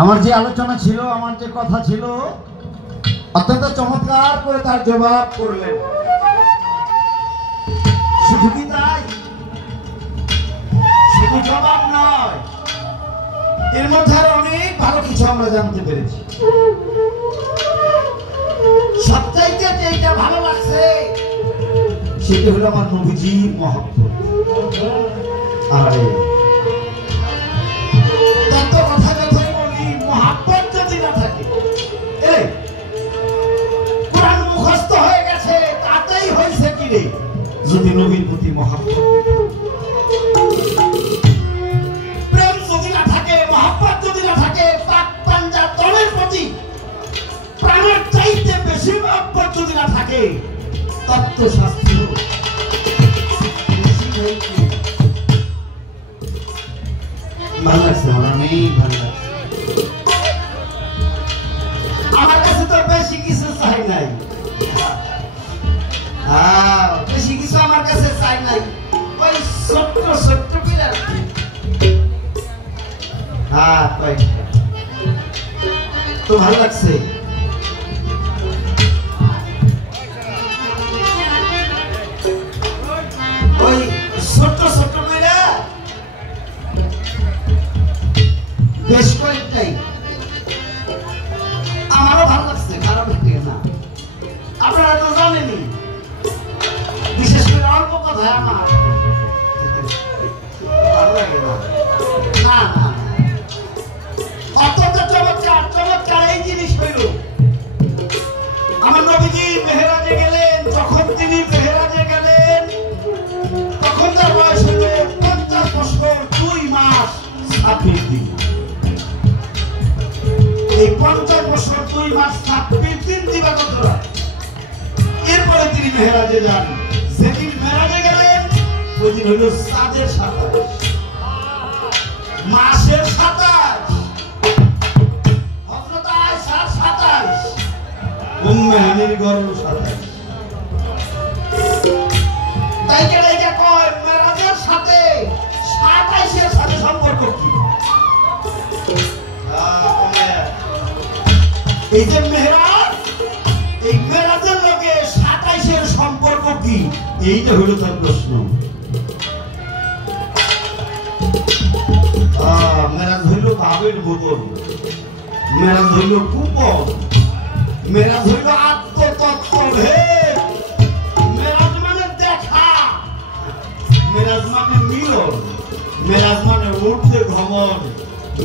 আমার যে আলোচনা ছিল, আমার যে কথা ছিল, অত্যন্ত চমৎকার করে তার জবাব করলেন। শুধু কি তাই? শুধু জবাব নয়, এর মধ্যে আরো অনেক ভালো কিছু আমরা জানতে পেরেছি। সবচাইতে যেটা ভালো লাগছে সেটা হলো আমার নবীজির মহব্বত। আরে তত কথা কথাই বলি, মহব্বত যদি না থাকে, কোরআন মুখস্থ হয়ে গেছে তাতেই হয়েছে কি রে? যদি নবীর প্রতি মহব্বত, প্রেম যদি না থাকে, মহব্বত যদি না থাকে, পাক পাঞ্জা দলের প্রতি প্রাণের চাইতে বেশি মহব্বত যদি না থাকে, তত্ত্বশাস্ত্র ভালো লাগছে। আমার অনেক ভালো লাগছে। আমার কাছে তো বেশি কিছু চাই নাই, বেশি কিছু আমার কাছে চাই নাই, ওই ছোট্ট ছোট্ট বিড়াল। তো ভালো লাগছে। ওই ছোট্ট ছোট্ট বিড়াল বেশ কয়েকটাই আমারও ভালো লাগছে, খারাপ লাগছে না। আপনারা তো জানেনই, বিশেষ করে অল্প কথায় আমার ভালো লাগে না। না না, অত্যন্ত চমৎকার চমৎকার এই জিনিস হইল। আমার নবীজি মেহেরাজে গেলেন, যখন তিনি মেহেরাজে গেলেন তখন তার বয়স হইল 50 বছর 2 মাস 26 দিন। এই 50 বছর 2 মাস 26 দিন দিবাগত রাত। এরপরে তিনি মেহেরাজে যান। যেদিন মেহেরাজে গেলেন ওই দিন হইল চাঁদের 27, মাসের 27, হযরত আয়েশার 27, উম্মে হানির গর্ভ 27। তাই কেন এটা কয় মেহেরাজের সাথে 27 এর সাথে সম্পর্ক কি? এই যে মেহেরাজ, এই মেহেরাজের লগে 27 এর সম্পর্ক কি? এইটা হলো তার প্রশ্ন। মেহেরাজ হইল ভাবের বদল, মেহেরাজ হইল কুপন, মেহেরাজ হইল আত্মতত্ত্ব ভেদ, মেহেরাজ মানে দেখা, মেহেরাজ মানে মিলন, মেহেরাজ মানে ঊর্ধ্বে ভ্রমণ,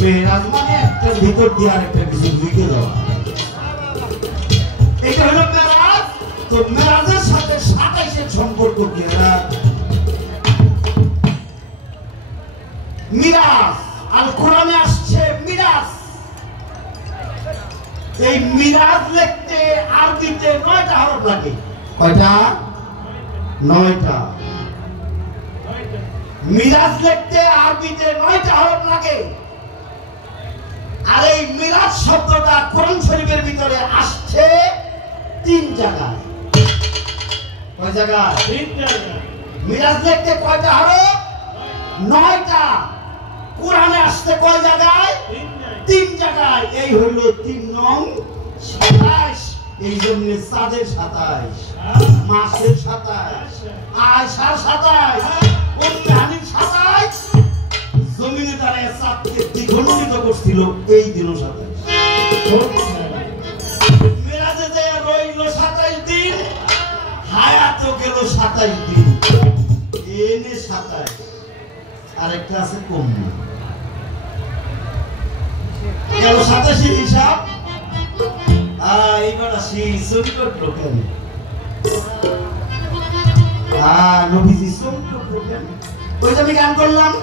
মেহেরাজ মানে একটা ভিতর দিয়ে আরেকটা কিছু ঢুকে যাওয়া। এটা হলো মেহেরাজ। তো মেহেরাজের সাথে 27 এর সম্পর্ক কি? মিরাজ, আল কোরআনে আসছে মিরাজ। এই মিরাজ লিখতে আরবিতে 9টা হরফ লাগে। কয়টা? 9টা। মিরাজ লিখতে আরবিতে 9টা হরফ লাগে। আর এই মিরাজ শব্দটা কোরআন শরীফের ভিতরে আসছে 3 জায়গায়। কয় জায়গায়? 3 জায়গায়। মিরাজ লিখতে কয়টা হরফ? 9টা। কোরআনে আসছে কয় জায়গায়? 3 জায়গায়। এই হইল 3 নং 27। এই জন্য চাঁদের 27, মাসের 27, আয়েশার 27, উম্মে হানির 27, জমিনে তারা চাঁদকে দ্বিগুণিত করছিল এই দিনও 27। মেরাজে যে রইল 27 দিন, হায়াতও গেল 27 দিন, এনে 27। আরেকটা আছে কম গেল 27 হিসাব। এইবার আসি চুরি করলো কেন? নবীজি চুরি করলো কেন? ওই যে আমি গান করলাম,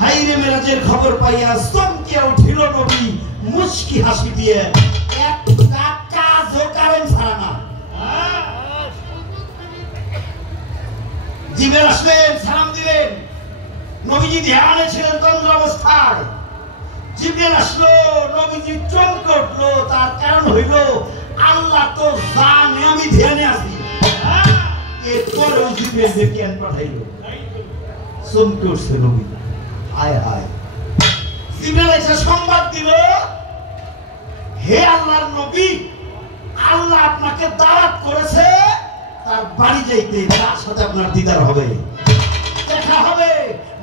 হাই রে মেরাজের খবর পাইয়া চমকে উঠিল নবী মুচকি হাসি দিয়ে, একটা কাজও কারণ ছাড়া না। জিবরাইল আসলেন, সালাম দিলেন। নবীজি ধ্যানে ছিলেন তন্দ্র অবস্থায়। জিবরাইল আসলো, নবীজি চমকে উঠলো। তার কারণ হইল আল্লাহ তো জানে আমি ধ্যানে আছি। এরপরেও জিবরাইল জ্ঞান পাঠাইল, চমকে উঠছে নবী। আয় হায়, জিবরাইল এসে সংবাদ দিল, হে আল্লাহর নবী, আল্লাহ আপনাকে দাওয়াত করেছে তার বাড়ি যাইতে, তার সাথে আপনার দিদার হবে, দেখা হবে,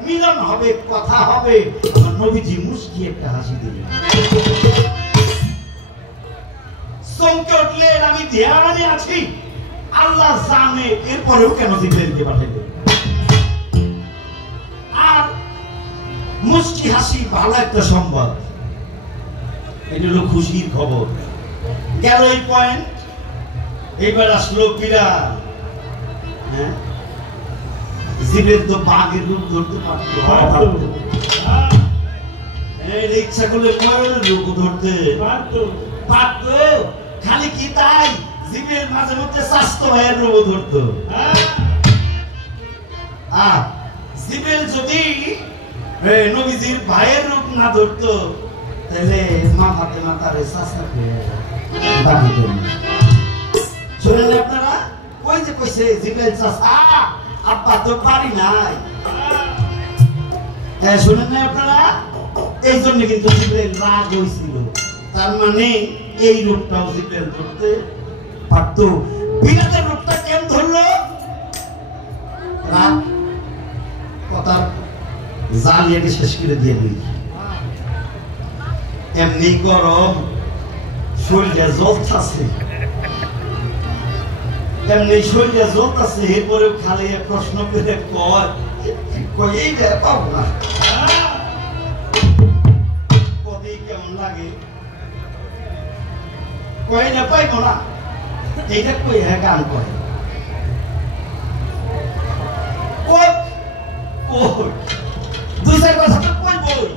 মিলন হবে, কথা হবে। আমার নবীজি মুস্কি একটা হাসি দিলেন, চমকে উঠলেন, আমি ধ্যানে আছি, আল্লাহ জানে। এরপরেও কেন জিবরাইলকে পাঠাইলেন? আর মুস্কি হাসি ভালো একটা সংবাদ, এটা হলো খুশির খবর। গেল এই পয়েন্ট, এইবার আসলো বিড়াল। হ্যাঁ, জিবরাইল তো বাঘের রূপ ধরতে পারতো, ইচ্ছা করলে ময়ূরের রূপ ধরতে পারতো। খালি কি তাই, জিবরাইল মাঝে মধ্যে স্বাস্থ্য ভাইয়ের রূপ ধরতো। জিবরাইল যদি নবীজির ভাইয়ের রূপ না ধরতো, তাহলে মা ফাতেমা তার চাচাকে ডাকতেন। শুনেন আপনারা, ওই যে কইছে জিবরাইল চাচা, আব্বা তো পারি নাই। হ্যাঁ, শুনেন না আপনারা? এই জন্য কিন্তু জিবরাইল রাগ হয়েছিল। তার মানে এই রূপটাও জিবরাইল ধরতে পারত। বিরাটের রূপটা কেন ধরলো? রাগ কথা জালিয়াকে শেষ করে দিয়ে দিই। এমনি গরম, শরীরে জ্বলতাছে, এমনি শরীরে জ্বলতাছে, এরপরে খালি প্রশ্ন করে কয় এইটা পাবো না, কদিন কেমন লাগে, কয় না পাইবো না, এইটা কই হ্যাঁ গান করে দুই চার কথা তো কইবই।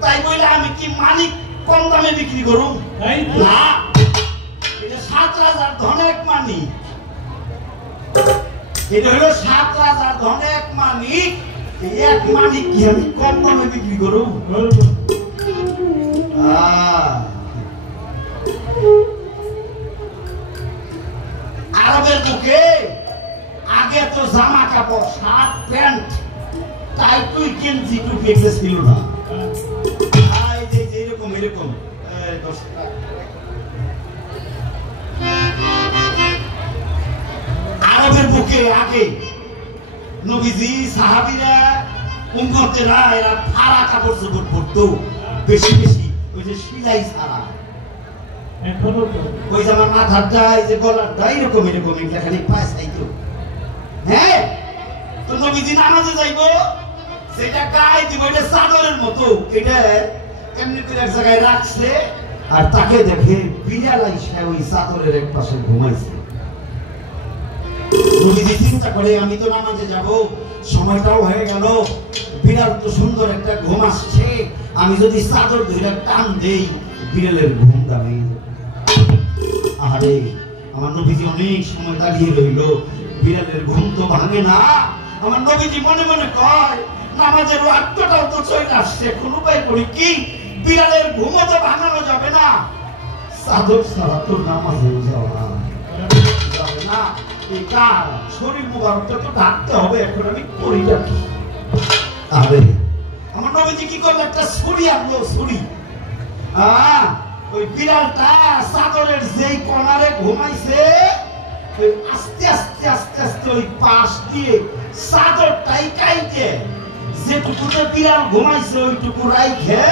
তাই বলে আমি কি মালিক কম দামে বিক্রি করুন? না, এটা 7 রাজার ধনেক মালিক, এটা হলো 7 রাজার ধনেক মালিক। এক মালিক কি আমি কম দামে বিক্রি করুন? আরবের বুকে আগে তো জামা কাপড়, শার্ট প্যান্ট, তাই তুই গেঞ্জি টুপি এগুলো ছিল না। এরকম এরকম আরবের বুকে আগে নবীজি, সাহাবীরা, উম্মতেরা এরা ফাড়া কাপড় চোপড় পরতো বেশি বেশি, ওই যে সিলাই ছাড়া। ওই যে আমার মাথাটা, এই যে গলাটা এরকম এরকম, এগুলা খালি পায়ে চাইতো। হ্যাঁ, তো নবীজি নামাজে যাইবো, সেটা গায়ে দিব, এটা চাদরের মতো, এটা এমনি করে এক জায়গায় রাখছে, আর তাকে দেখে বিড়াল আইসা ওই চাদরের এক পাশে ঘুমাইছে। নবীজি চিন্তা করে, আমি তো নামাজে যাব, সময়টাও হয়ে গেল, বিড়াল তো সুন্দর একটা ঘুম আসছে, আমি যদি চাদর ধরে টান দেই, বিড়ালের ঘুম দাঁড়িয়ে যাবে। আরে আমার নবীজি অনেক সময় দাঁড়িয়ে রইল, বিড়ালের ঘুম তো ভাঙে না। আমার নবীজি মনে মনে কয়, নামাজের ওয়াক্তটাও তো চলে আসছে, কোন উপায় করি কি, বিড়ালের ঘুমও তো ভাঙানো যাবে না, চাদর ছাড়া তো নামাজে যাবে না। এই কার শরীর মুবারকটা তো ঢাকতে হবে, এখন আমি করিটা কি? আরে আমার নবীজি কি করলো, একটা ছুরি আনলো, ছুরি। ওই বিড়ালটা চাদরের যেই কোণারে ঘুমাইছে, ওই আস্তে আস্তে আস্তে আস্তে ওই পাশ দিয়ে চাদরটাই কাইতে, যেটুকুতে বিড়াল ঘুমাইছে ওইটুকু রাইখে,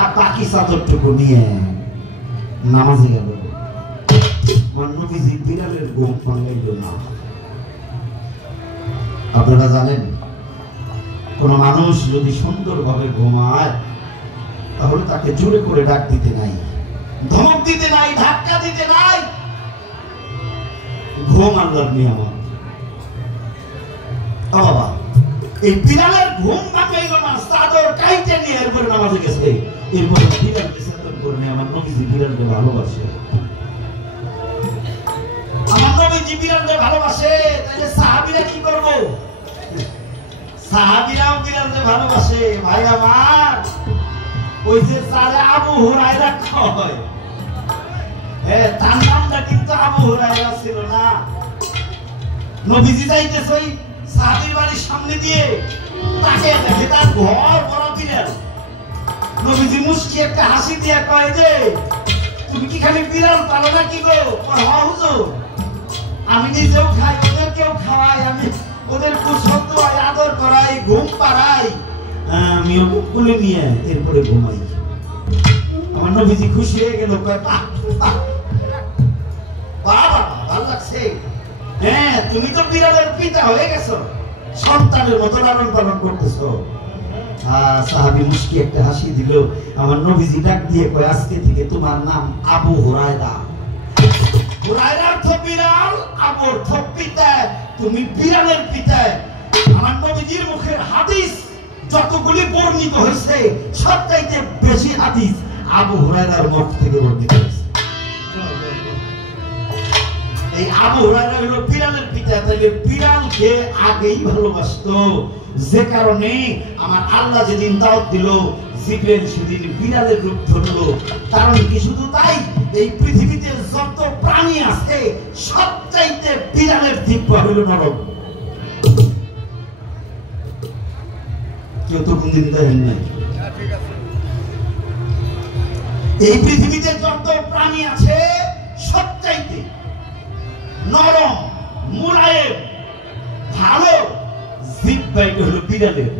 আর বাকি চাদরটুকু নিয়ে নামাজে গেল। নবীজি বিড়ালের ঘুম ভাঙাইল না। আপনারা জানেন, কোন মানুষ যদি সুন্দরভাবে ঘুমায়, তাহলে তাকে জোরে করে ডাক দিতে নাই, ধমক দিতে নাই, ধাক্কা দিতে নাই। ঘুম আল্লাহর নিয়ামত। বাবা, এই বিড়ালের ঘুম ভাঙাইল না, চাদর কাইতে নিয়ে এরপরে নামাজে গেছে। এরপরে বিড়ালকে চেতন করে নিয়ে আমার নবীজি বিড়ালকে ভালোবাসে। আমার নবীজি বিড়ালকে ভালোবাসে, তাহলে সাহাবীরা কি করব? সাহাবীরাও বিড়ালকে ভালোবাসে। ভাই আমার, ওই যে যারা আবু হুরায়রা কয়, তার নামটা কিন্তু আবু হুরায়রা ছিল না। নবীজি যাইতেছে ওই সাহাবীর বাড়ির সামনে দিয়ে, তাকে দেখে তার ঘর বড় বিড়াল, নবীজি মুস্কি একটা হাসি দিয়া কয় যে তুমি কি খালি বিড়াল পালো না কি গো? হুজুর আমি নিজেও খাই, ওদেরকেও খাওয়াই, আমি ওদের খুব শব্দ আদর করাই, ঘুম পাড়াই, আমি ওকে কুলে নিয়ে এরপরে ঘুমাই। আমার নবীজি খুশি হয়ে গেল, কয় বাবা ভালো লাগছে। হ্যাঁ তুমি তো বিড়ালের পিতা হয়ে গেছো, সন্তানের মতো লালন পালন করতেছো। সাহাবী মুস্কি একটা হাসি দিল। আমার নবীজি ডাক দিয়ে কয় আজকে থেকে তোমার নাম আবু হুরায়রা। হুরায়রা অর্থ বিড়াল, আবু অর্থ পিতা, তুমি বিড়ালের পিতা। আমার নবীজির মুখের হাদিস যতগুলি বর্ণিত হয়েছে সবচাইতে বেশি হাদিস আবু হুরায়রার মুখ থেকে বর্ণিত হয়েছে। এই আবু হুরায়রা হলো বিড়ালের পিতা, তাইলে বিড়ালকে আগেই ভালোবাসতো, যে কারণে আমার আল্লাহ যেদিন দাওয়াত দিল জিবরাইল সেদিন বিড়ালের রূপ ধরলো। কারণ কি শুধু তাই, এই পৃথিবীতে যত প্রাণী আছে সবচাইতে বিড়ালের দিব্য হইল নরক। কেউ তো কোনদিন দেখেন নাই। এই পৃথিবীতে যত প্রাণী আছে সবচাইতে নরম, মুলায়েম, ভালো জিব্রাইল হলো বিড়ালের।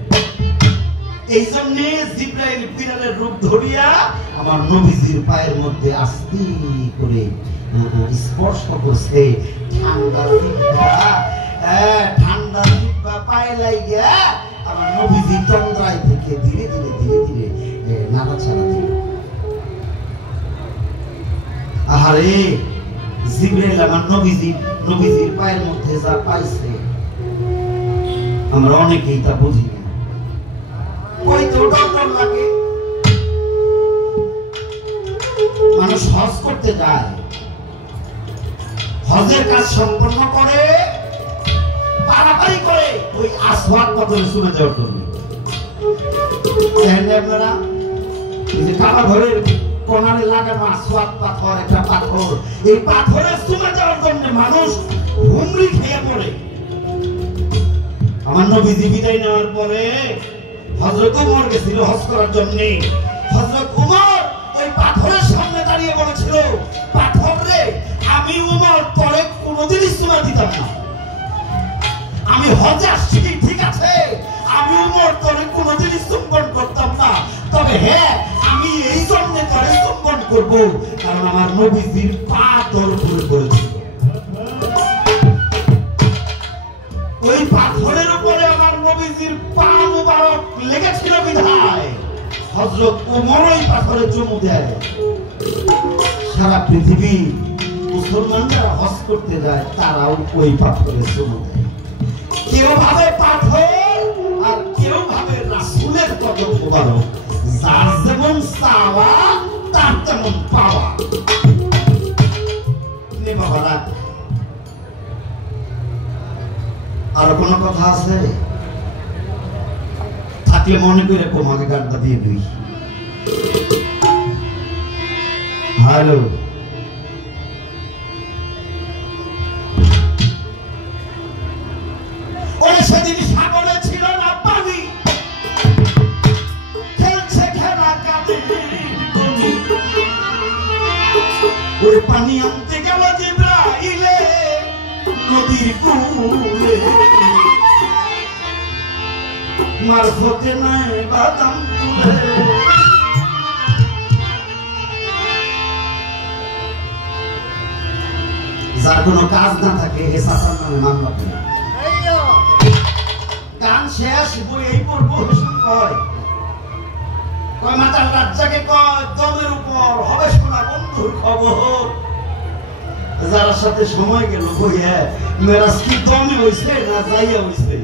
এই জন্য জিব্রাইল বিড়ালের রূপ ধরিয়া আমার নবীজির পায়ের মধ্যে আস্তে করে স্পর্শ করছে। ঠান্ডা জিব্বা পায়ে লাগিয়া আমার নবীজি তন্দ্রায় থেকে ধীরে ধীরে ধীরে ধীরে নাড়াচাড়া দিল। আহারে জিব্রাইল আমার নবীজির পায়ের মধ্যে যা পাইছে আমরা অনেকেই তা বুঝি না। কইতে ডর লাগে। মানুষ হজ করতে যায়, হজের কাজ সম্পন্ন করে পারাপারি করে ওই আসওয়াদ পাথরে চলে যাওয়ার জন্য। আপনারা কাবা ঘরের কোনারে লাগানো আসওয়াদ পাথর, একটা পাথর, এই পাথরে চলে যাওয়ার জন্য মানুষ হুমড়ি খেয়ে পড়ে। আমার নবীজি বিদায় নেওয়ার পরে হযরত ওমর গেছিল হজ করার জন্য। হযরত ওমর ওই পাথরের সামনে দাঁড়িয়ে বলেছিল, পাথর রে, আমি ওমর তোরে কোনোদিন ইসলাম দিতাম না। আমি হজে আসছি ঠিক আছে, আমি ওমর তোরে কোনোদিন চুম্বন করতাম না, তবে হ্যাঁ আমি এই জন্য তোরে চুম্বন করব কারণ আমার নবীজির পা তোর উপরে পড়েছিল। ওই পাথরের উপরে আমার নবীজির পা মুবারক লেগেছিল বিধায় হযরত ওমর ওই পাথরে চুমু দেয়। সারা পৃথিবী মুসলমান যারা হজ করতে যায় তারাও ওই পাথরে চুমু দেয়। কেউ ভাবে পাথর আর কেউ ভাবে রাসূলের কদম মুবারক। যার যেমন চাওয়া তার তেমন পাওয়া। বাবারা আর কোন কথা আছে থাকলে মনে করে তোমাকে গানটা দিয়ে দিই। হ্যালো, ওরে সেদিন সাগরে ছিল না পানি, খেলছে খেলা কাঁদে ওই পানি আনতে গেল জিবরাইলে নদীর কূলে, মারফতে নাই বাদাম তুলে। যার কোনো কাজ না থাকে হে চাচার নামে মামলা করে। গান শেষ বই এই পড়বো কয় কয় মাতার রাজ্জাকে কয় দমের উপর হবে শোনা বন্ধুর খবর। যার সাথে সময় গেল বইয়া মেরাজ কি দমে হইছে না যাইয়া হইছে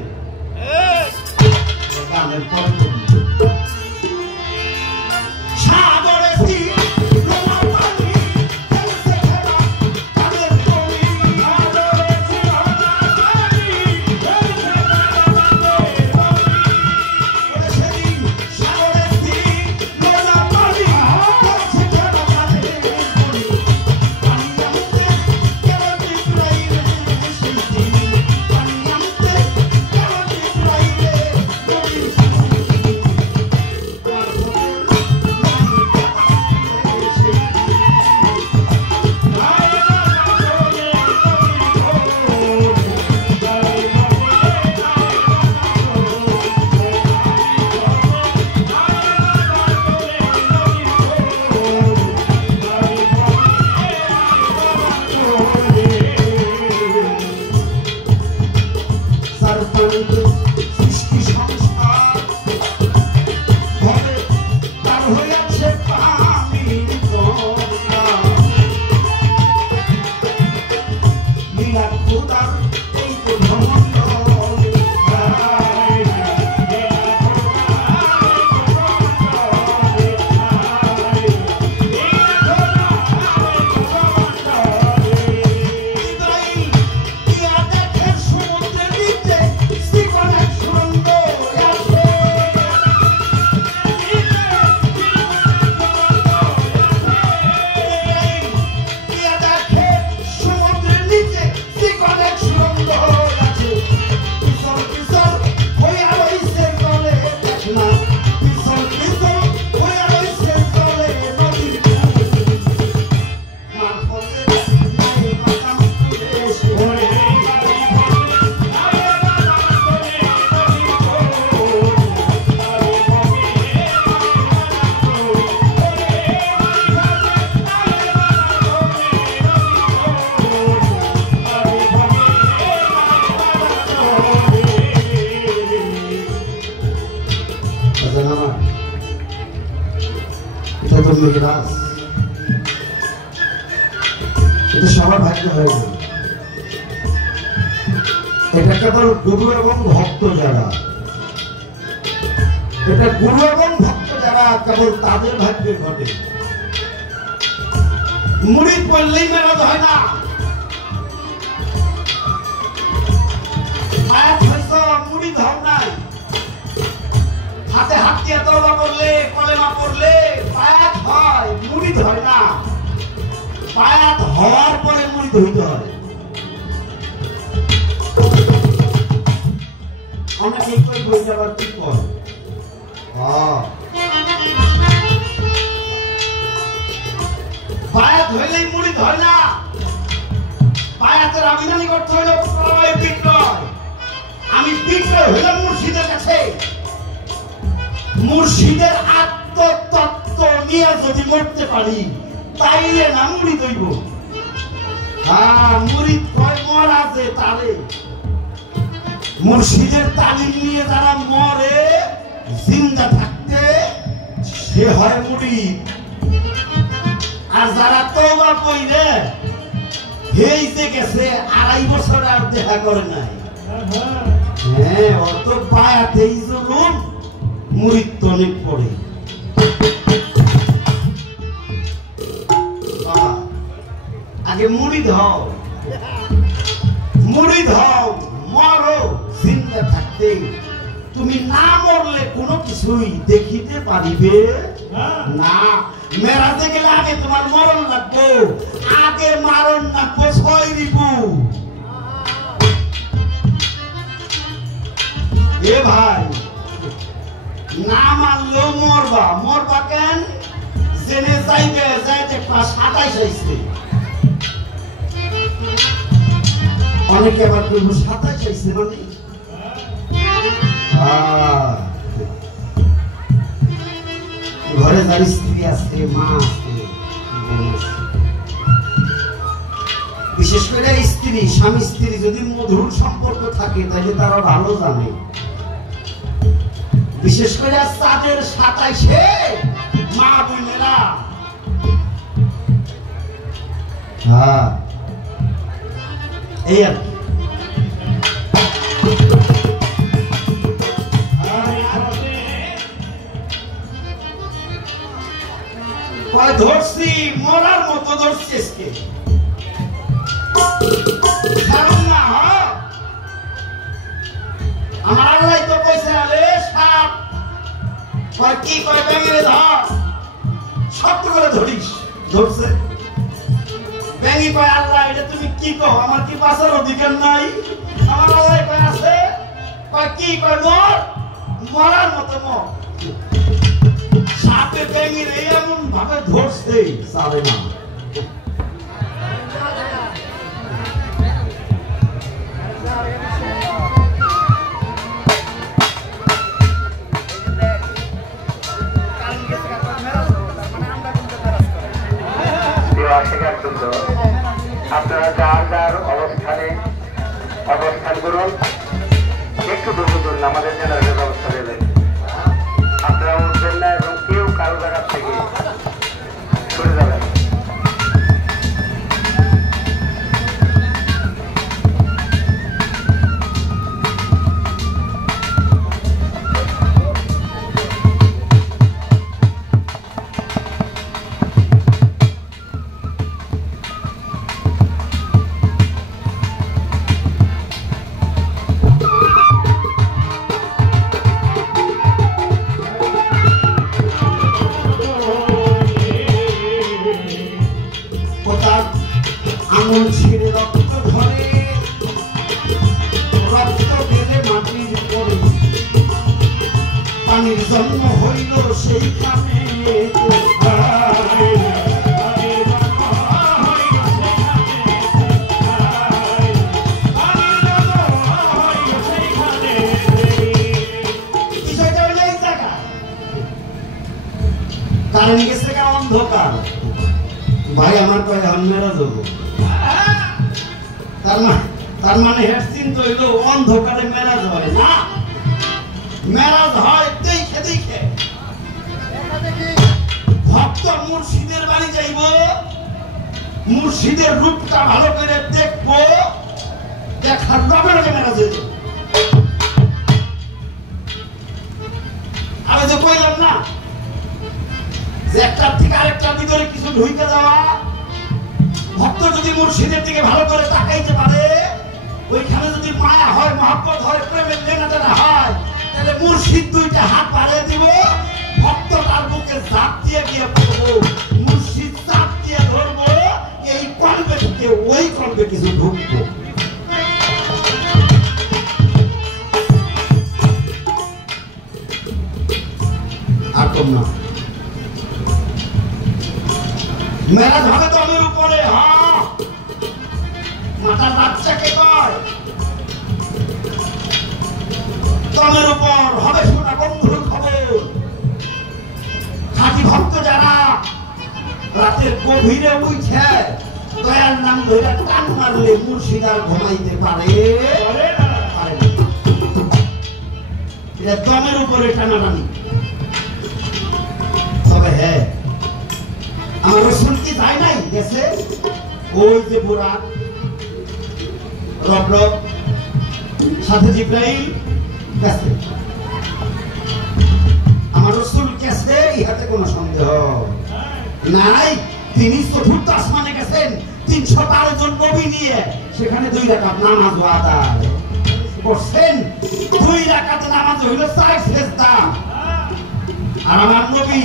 গানের পর সাগরে এটা তো মেরাজ, এটা সবার ভাগ্য হয়ে গেল। এটা কেবল গুরু এবং ভক্ত যারা, এটা গুরু এবং ভক্ত যারা কেবল তাদের ভাগ্যে ঘটে। মুড়ি পড়লেই মেরাজ হয় না। মুড়ি ধর নাই, হাতে হাত দিয়ে তওবা করলে কলেমা পড়লে পায়াত হয়, মুড়ি ধরে না। পায়াত হওয়ার পরে মুড়ি ধরতে হয়। অনেকে একটু বই যাবার ঠিক করে পায়াত হইলেই মুড়ি ধরে না। পায়াতের আবিধানিক অর্থ হইল প্রলয় বিক্রয়। আমি বিক্রয় হইলাম মুর্শিদের কাছে। মুর্শিদের আত্মতত্ত্ব নিয়ে যদি মরতে পারি তাইলে না মুড়ি দইব। মুড়ি মরা যে তারে মুর্শিদের তালিম নিয়ে যারা মরে জিন্দা থাকতে সে হয় মুড়ি। আর যারা তওবা কইরে হেইতে গেছে 2.5 বছর আর দেখা করে নাই। হ্যাঁ, অত পায়াতেই জুলুম, মুড়ির তনিক পড়ে। আগে মুড়ি ধাও, মুড়ি ধাও, মরো জিন্দা থাকতে। তুমি না মরলে কোনো কিছুই দেখিতে পারিবে না। মেরাজে গেলে আগে তোমার মরণ লাগবো, আগে মারণ লাগবো 6 রিপু। এ ভাই, না মারলেও মরবা। মরবা কেন? জেনে যাইবে যাইতে 27 হইছে। অনেকে আবার কইব 27 হইছে মানে ঘরে যার স্ত্রী আছে, মা আছে, বিশেষ করে স্ত্রী, স্বামী স্ত্রী যদি মধুর সম্পর্ক থাকে তাহলে তারা ভালো জানে। বিশেষ করে তাদের 27-এ মা বোনেরা এই আর ধরছি, মরার মতো ধরছি। না আমার আল্লাহ তো কইছে সাপ কি করে ব্যাঙে ধর, শক্ত করে ধরিস। ধরছে ব্যাঙি কয় আল্লাহ এটা তুমি কি কও, আমার কি বাঁচার অধিকার নাই? আমার আল্লাহ কয় আছে। কি কয় মর, মরার মতো মর। সাপে ব্যাঙির এমন ভাবে ধরছে সারে না। আপনারা যার যার অবস্থানে অবস্থান করুন, একটু দূর আমাদের জেনারেলের ব্যবস্থা দেবেন। আপনারা উঠবেন না এবং কেউ কারো জায়গা থেকে সরে যাবেন। আঙুল ছিঁড়ে রক্ত ধরে, রক্ত গেলে মাটির পরে পানির জন্ম হইল সেইখানে। কারণ গেছে অন্ধকার। ভাই আমার কয় মেরাজ হবো, তার মানে হেড চিন্তা হইল অন্ধকারে মেরাজ হয় না, মেরাজ হয় দেখে দেখে। ভক্ত মুর্শিদের বাড়ি যাইব, মুর্শিদের রূপটা ভালো করে দেখবো, দেখার লগে লগে মেরাজ হয়ে যাবে। আমি তো কইলাম না যে একটার থেকে আরেকটার ভিতরে কিছু ঢুকে যাওয়া, ভক্ত যদি মুর্শিদের দিকে ভালো করে তাকাইতে পারে, ওইখানে যদি মায়া হয়, মহব্বত হয়, প্রেমের লেনাদেনা হয়, তাহলে মুর্শিদ দুইটা হাত বাড়িয়ে দিব, ভক্ত তার বুকে জাপ দিয়ে গিয়ে পড়বো, মুর্শিদ জাপ দিয়ে ধরবো, এই কলবে ঢুকে ওই কলবে কিছু ঢুকবো। আর তোমরা মেরাজ হবে দমের উপরে, হ্যাঁ মাতার বাচ্চাকে কয় দমের উপর হবে শোনা বন্ধুর খবর। খাঁটি ভক্ত যারা রাতের গভীরে উঠে দয়ার নাম ধরে টান মারলে মুর্শিদ আর ঘুমাইতে পারে, এটা দমের উপরে টানাটানি। তবে হ্যাঁ, আমার রসুল কি যায় নাই, গেছে ওই যে বুড়া রব রব সাথে জিব্রাইল গেছে, আমার রসুল গেছে, ইহাতে কোনো সন্দেহ নাই। তিনি চতুর্থ আসমানে গেছেন 312 জন নবী নিয়ে, সেখানে 2 রাকাত নামাজ আদায় করছেন। 2 রাকাত নামাজ হইল 4 সেজদা, আর আমার নবী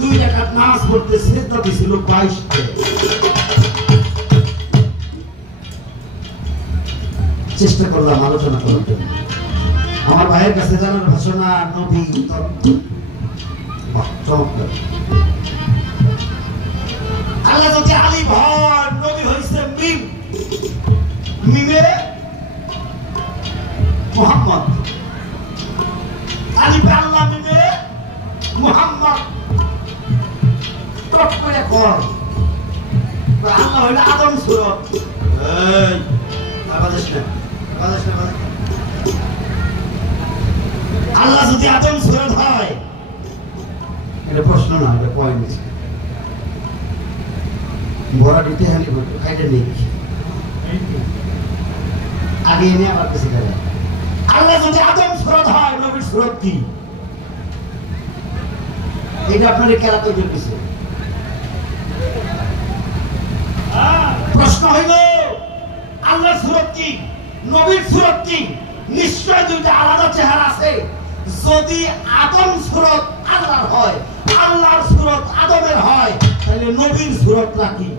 2 রাকাত নামাজ পড়তে সেজদা দিছিল 22 টা। চেষ্টা করলাম আলোচনা করার জন্য। আমার ভাইয়ের কাছে জানার ভাষণা নবী চমৎকার। আল্লাহ যদি আলী ভর, নবী হইছে মিম, মিমে মুহাম্মদ, আলিফে আল্লাহ, মিমে মুহাম্মদ। টপ করে কর আল্লাহ হইল আদম সূরত। এই বাদেশ না, বাদেশ না, বাদেশ না। আল্লাহ যদি আদম সূরত হয়, এটা প্রশ্ন না, এটা পয়েন্ট। বড় দিতে হানি বলতো খাইতে নেই, আগে এনে আমার কাছে গেল। আল্লাহ যদি আদম সূরত হয়, নবীর সূরত কি? এটা আপনাদের কেরা তৈরি করছে। প্রশ্ন হইল আল্লাহর সূরত কি, নবীর সূরত কি? নিশ্চয় দুইটা আলাদা চেহারা আছে। যদি আদম সূরত আল্লাহর হয়, আল্লাহর সূরত আদমের হয়, তাহলে নবীর সূরতটা কি?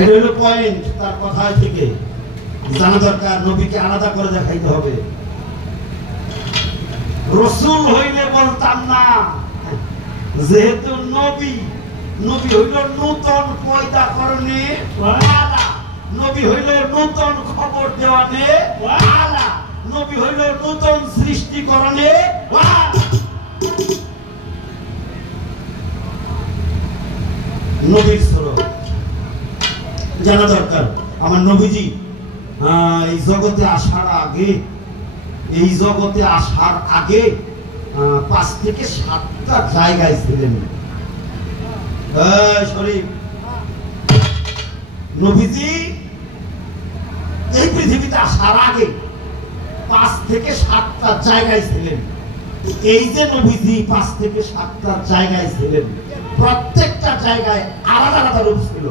এটা হলো পয়েন্ট। তার কথা থেকে জানা দরকার, নবীকে আলাদা করে দেখাইতে হবে। রসুল হইলে বলতাম না, যেহেতু নবী, নবী হইল নূতন পয়দা করণে ওয়ালা, নবী হইল নূতন খবর দেওয়ানে ওয়ালা, নবী হইল নূতন সৃষ্টিকরণে ওয়ালা। নবীর সূরত জানা দরকার। আমার নবীজি এই জগতে আসার আগে, এই জগতে আসার আগে 5 থেকে 7টা জায়গায় ছিলেন। শরীফ নবীজি এই পৃথিবীতে আসার আগে 5 থেকে 7টা জায়গায় ছিলেন। এই যে নবীজি 5 থেকে 7টা জায়গায় ছিলেন, প্রত্যেকটা জায়গায় আলাদা আলাদা রূপ ছিল,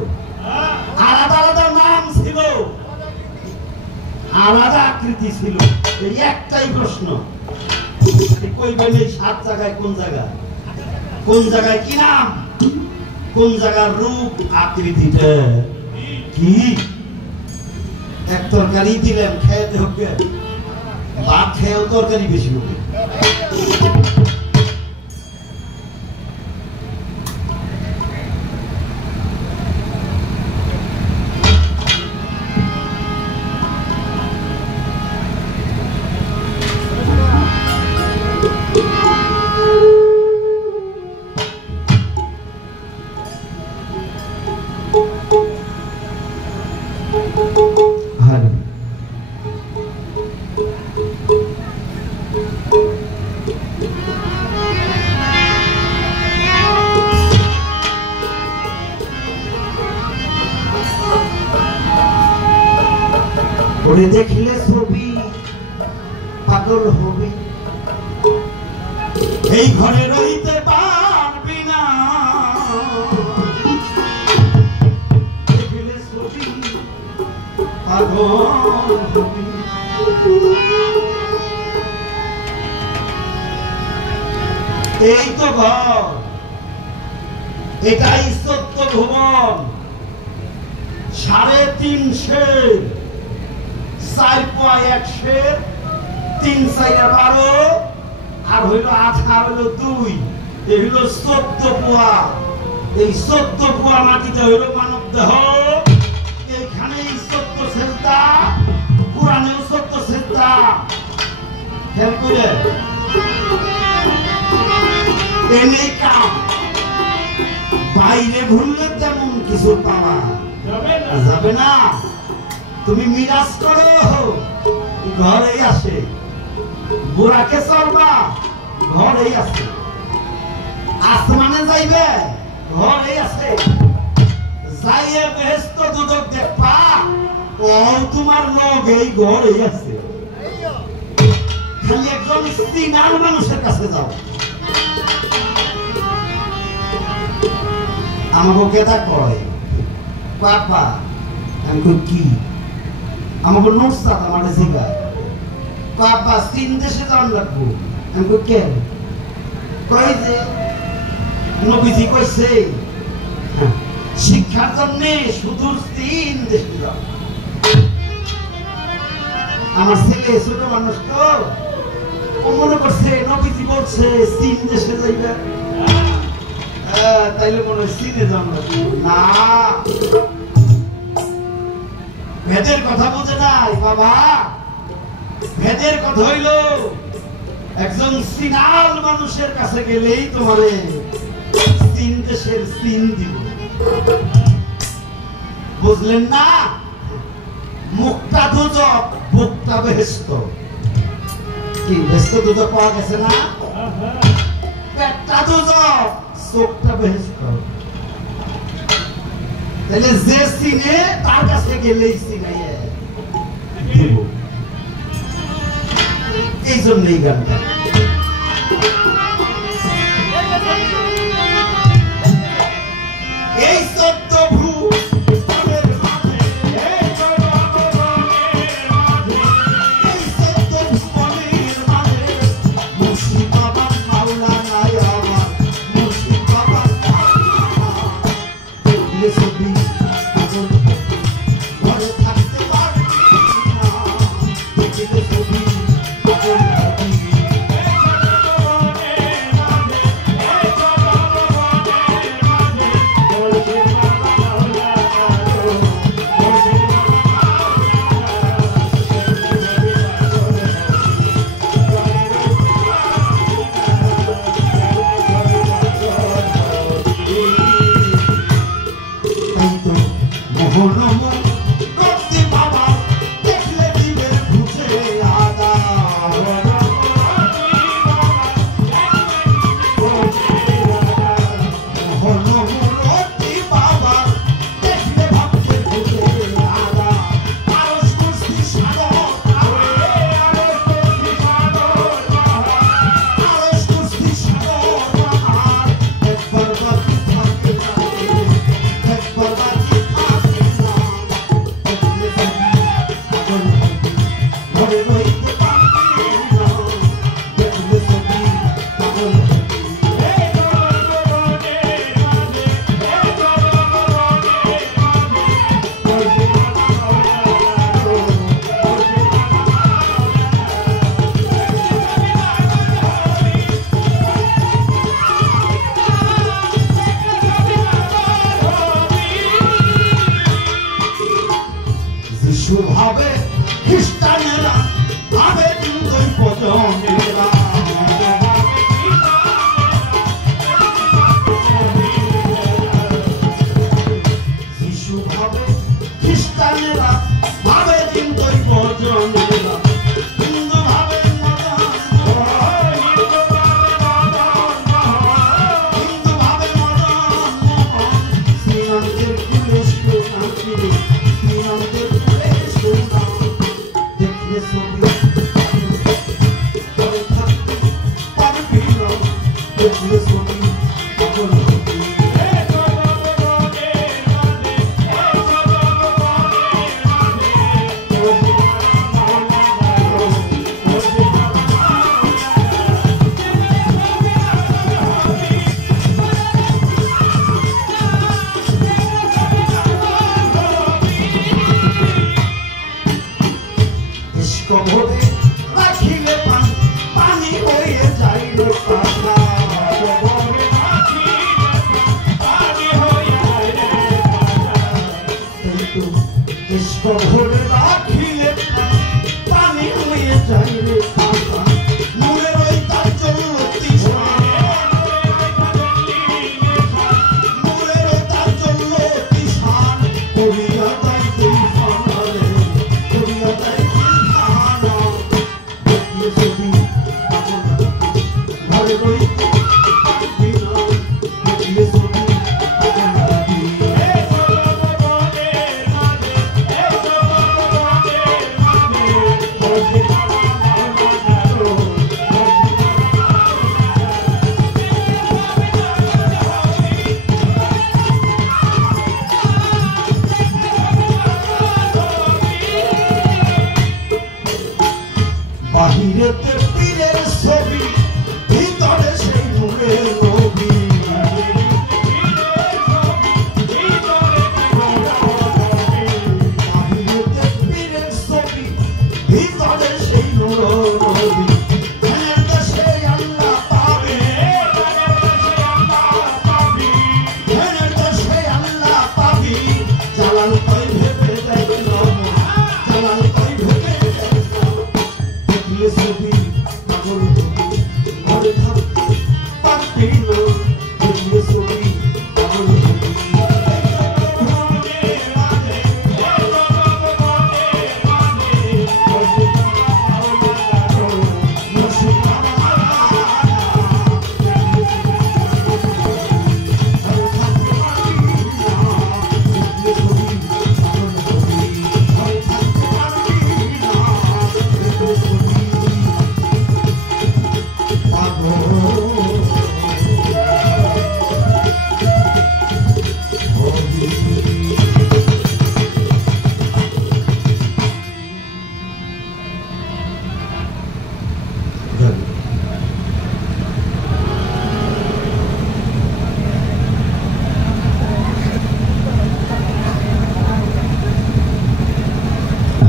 আলাদা আলাদা নাম ছিল, আলাদা আকৃতি ছিল। এই একটাই প্রশ্ন, কইবেন এই 7 জায়গায় কোন জায়গা, কোন জায়গায় কি নাম, কোন জায়গার রূপ আকৃতিটা কি? এক তরকারি দিলেন, খেয়ে হোক, ভাত খেয়েও তরকারি বেশি হবে। ওরে দেখলে ছবি পাগল হবি, এই ঘরে রইতে পারবি না, দেখলে ছবি পাগল হবি। এই তো ঘর, এটাই সত্য ভুবন, 3.5 4 পোয়া 1 সের, 3 4 12 আর হইল আধা হইল 2, এই হইল 14 পোয়া। এই 14 পোয়া মাটিতে হইল মানব দেহ, এইখানেই 14 সেজদা, কোরআনেও 14 সেজদা। খেয়াল করে এনেই কাম, বাইরে ঘুরলে তেমন কিছু পাওয়া যাবে না। তুমি মিরাজ করো, ঘরেই আসে, গোড়াকে চলবা, ঘরেই আছে, আসমানে যাইবে, ঘরেই আছে, যাইয়ে বেহেশত দুদক দেখবা, ও তোমার লোক এই ঘরেই আছে। খালি একজন সিনার মানুষের কাছে যাও। আমাকে কেদা কয় বাবা, আমি কই কি, আমাকে নোটসাত আমার জিগায় বাবা চীন দেশে যাওয়ার লাগবো। আমি কই কেন, কই যে নবীজি কইছে শিক্ষার জন্য সুদূর চীন দেশে যাও। আমার ছেলে ছোট মানুষ তো, ও মনে করছে নবীজি বলছে চীন দেশে যাইবে, তাইলে মনে হয় চীনে যাওয়া না। ভেদের কথা বুঝে নাই বাবা, ভেদের কথা হইল একজন সিনাল মানুষের কাছে গেলেই তোমারে চীন দেশের চীন দিব, বুঝলেন না? মুখটা দুজক, বুকটা বেহেশত। কি বেহেশত দুজক পাওয়া গেছে না? পেটটা দুজক, চোখটা বেহেশত। তাহলে যে চিনে তার কাছে গেলেই চিনে দিব। এই জন্যই গানটা। এই সত্য ভূ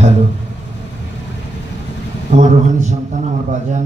হ্যালো, আমার রোহানি সন্তান, আমার বাজান